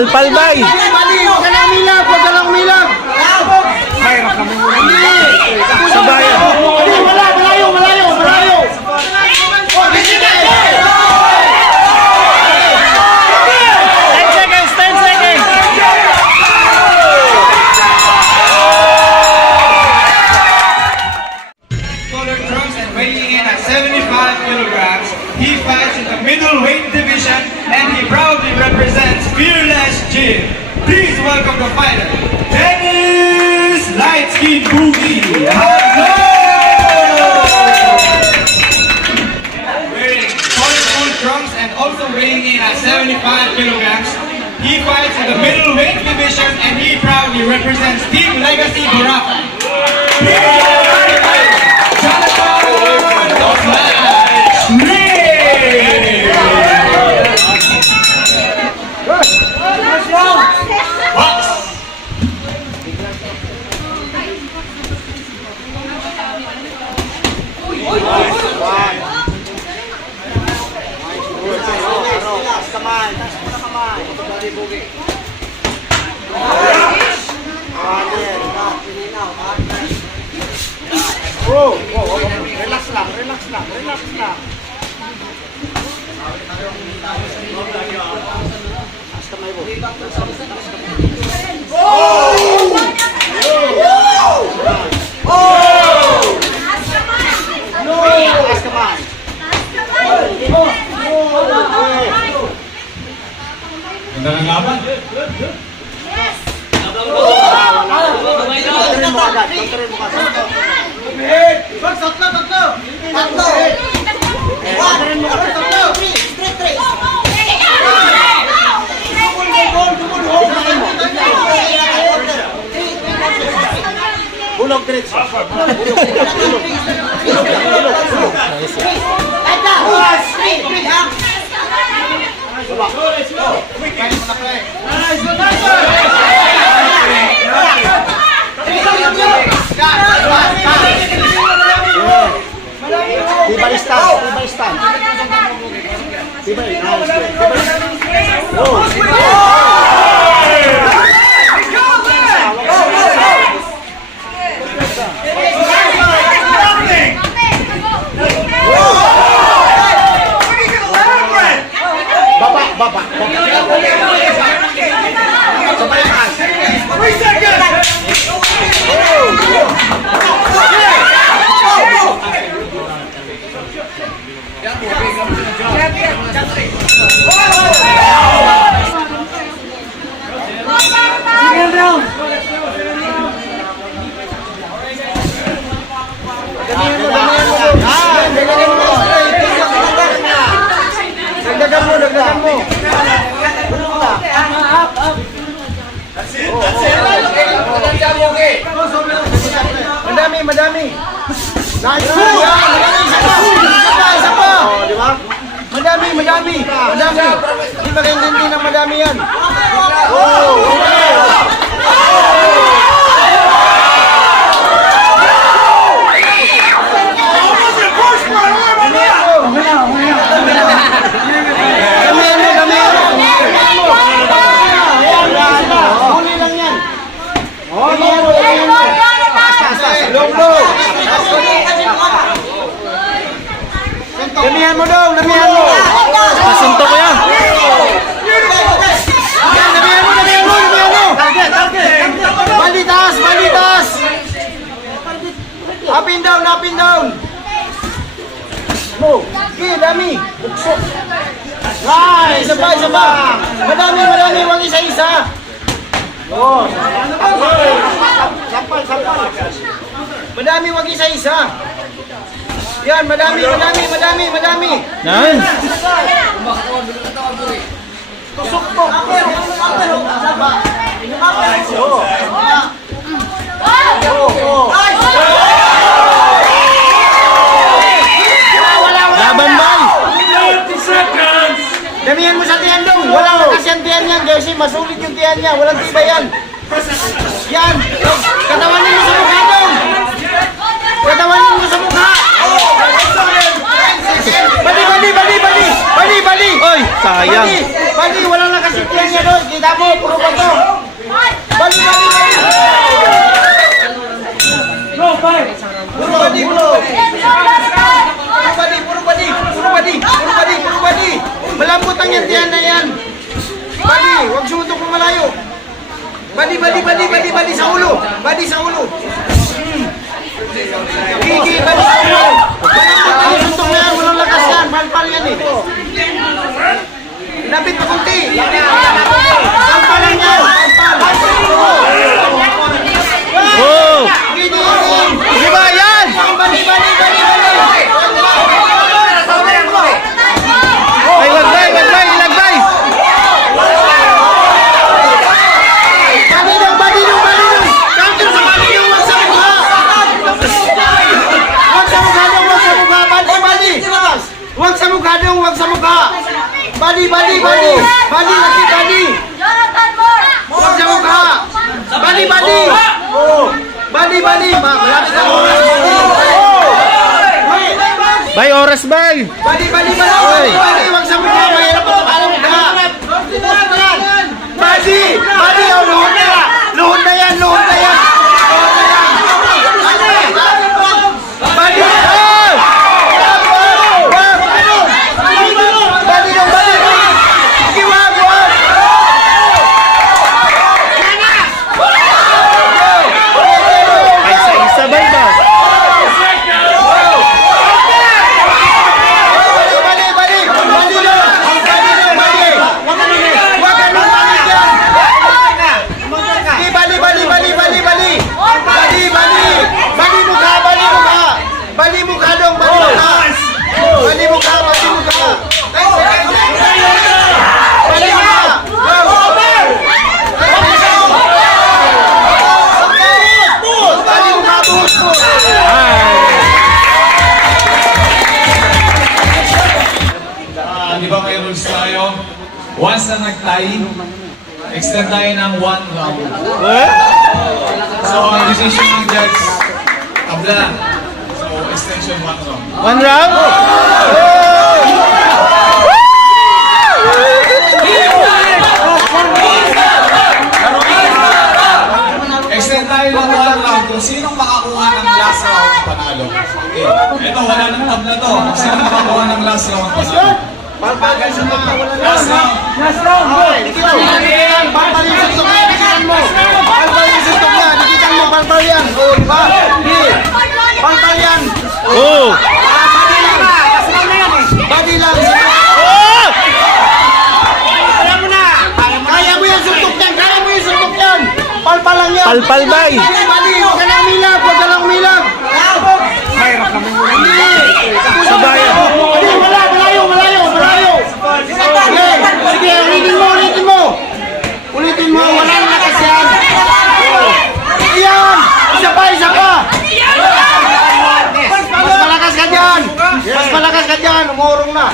Palpal bay. Bali, huwag ka lang umilag, huwag ka lang umilag. Mayroon kami Sa bayan. Malayo, malayo, malayo. Weighing in at 75 kilograms, he fights in the middleweight division and he proudly represents Fearless Gym. Please welcome the fighter, Dennis Lightskin Boogie. Hello! Wearing colorful trunks and also weighing in at 75 kilograms, he fights in the middleweight division and he proudly represents Team Legacy Boracay. Relax lang, relax lang, relax lang. Ganda ng laban. Bulog diretso. Tibalistan. Baba. Sabay taas. 3 seconds. Dagdagan mo. Madami. Nice. Isa pa. Di ba? Madami. Hindi makaintindi ng madami yan. Damihan mo. Pasunto ko yan. Damihan mo. Balitas. Up and down. Mo. Okay, dami. Bukso. Nice. Isa pa. Madami. Huwag isa-isa. Oh. Sampal. Madami, huwag isa-isa. Yan, madami. Yan. Tusok mo. Laban bay. 30 seconds! Damihan mo sa tiyan dong. Walang lakas yan tiyan yan. Kasi masulit yung tiyan niya. Walang tiba yan. Yan. Katawanin mo sa mukha dong. Bali. bali. Oy, sayang. Bali, walang nakasintihan niya doon. Kita mo, puro ba to? Bali, bali, bali. Puro bali, bro. Puro bali, puro bali, puro bali, puro bali, puro bali. Malambot ang yan, tiyan na yan. Bali, huwag sumutok ng malayo. Bali, bali, bali, bali, bali sa ulo. Bali sa ulo. Gigi, bali sa ulo. Malambot ang yung suntok na yan, walang lakas yan. Malpal yan eh. Lapit pa kunti. Malpal lang yan. Oh! Gigi, gigi. Sige ba, yan! Bali, bali, bali, bali. Ay, wagbay, wagbay, ilagbay! Balilong, balilong, balilong! Counter sa balilong, wag sa mukha! Wag sa mukha dong, wag sa mukha! Bali, bali! Wag sa mukha dong, wag sa mukha! Bali, bali, bali! Bali, laki, bali! Wag sa mukha! Bali, bali! Bali, bali! Malapit sa mukha! Bay, oras, bay! Bali, bali, bali! Bali, bali! Wag sa mukha! Mahirap pa sa mukha! Bali! Bali! Oh, luhod na! Luhod na yan! Luhod na yan! Luhod na yan! Bali! Oh! Bali dong! Bali! Sige, wag! Wag! Ay, sa isa, bay ba? Bali! Bali! Bali! Bali dong! Bali dong! Bali! Wag ka nang bali dyan! Sige, bali! Bali! Bali! Bali! Bali! Bali! Bali! Bali mukha! Bali mukha! Bali mukha dong! Bali mukha! Bali mukha! Bali mukha! Bali mukha! Bali mukha! Buhos mo! Di ba may rules tayo? Once na nag-tie, extend tayo ng 1 round. So, ang decision ng judge, tabla. So, extension 1 round. One round? Extend tayo ng 1 round. Kung sinong makakuha ng last round, panalo. Okay. Ito, wala ng tabla to. Kung sinong makakuha ng last round, panalo. Palpagan sa mga Last round. Dikitan mo, dikitan. Palpal yung suntok niya, dikitan mo. Palpal yung suntok niya, dikitan mo, palpal yan. O, diba? Di. Palpal yan. Oh! Badi lang. Badi lang. Oh! Kaya mo yung suntok niyan, kaya mo yung suntok niyan. Palpal lang yan. Palpal, bay! Badi, badi. Huwag ka lang umilag, huwag ka lang umilag. Hindi. Sa bayan. Hindi, wala, malayo, malayo, malayo. Sige, sige, ulitin mo, ulitin mo. Ulitin mo, wala na lakas yan. Yan, isa pa, isa pa. Mas malakas ka dyan. Mas malakas ka dyan, umurong na.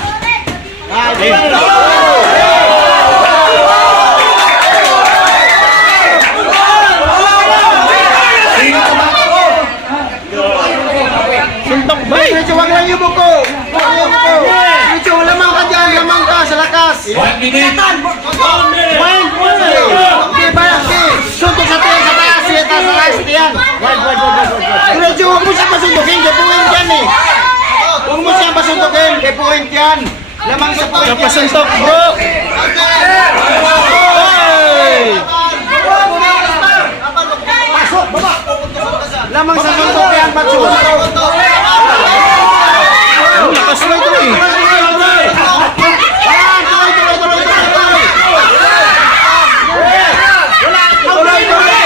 Suntok, bay! Medyo wag lang yung buko. Wag lang yung buko. Medyo lamang ka dyan, lamang ka sa lakas. 1 minute. Wine, okay ba? Okay. Suntok sa tiyan, sa taas, sa taas, tiyan. Medyo huwag mo siya pasuntukin, kay point yan eh. Huwag mo siya pasuntukin, kay point yan. Lamang sa point yan. Kapasuntok, bro! Hey! Lamang sa suntok yan, Batsu. Ang lakas na ito eh! Ayan, tuloy, tuloy, tuloy, tuloy, tuloy. Tuloy, tuloy.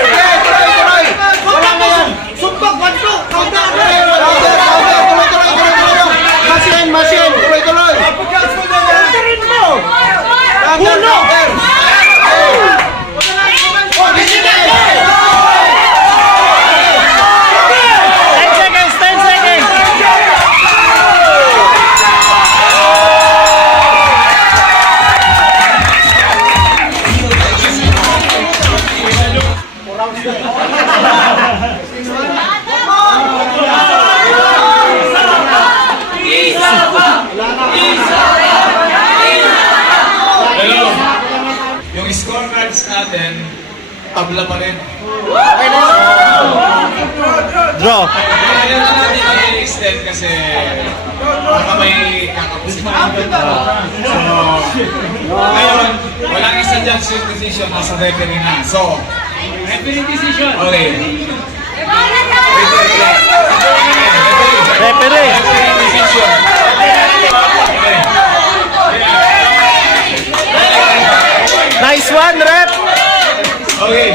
Okay, tuloy, tuloy. Wala na yan. Suntok, Batsu. Counter, tuloy, tuloy, tuloy. Machine, machine. Tuloy, tuloy. Counter, counter. scorecards natin, tabla pa rin. Draw. Kaya na natin i-extend kasi baka may kakapusin. So, ngayon, walang isa dyan sa decision, nasa referee na. So, referee decision. Okay. Referee. Referee decision. Nice one, rep. Okay.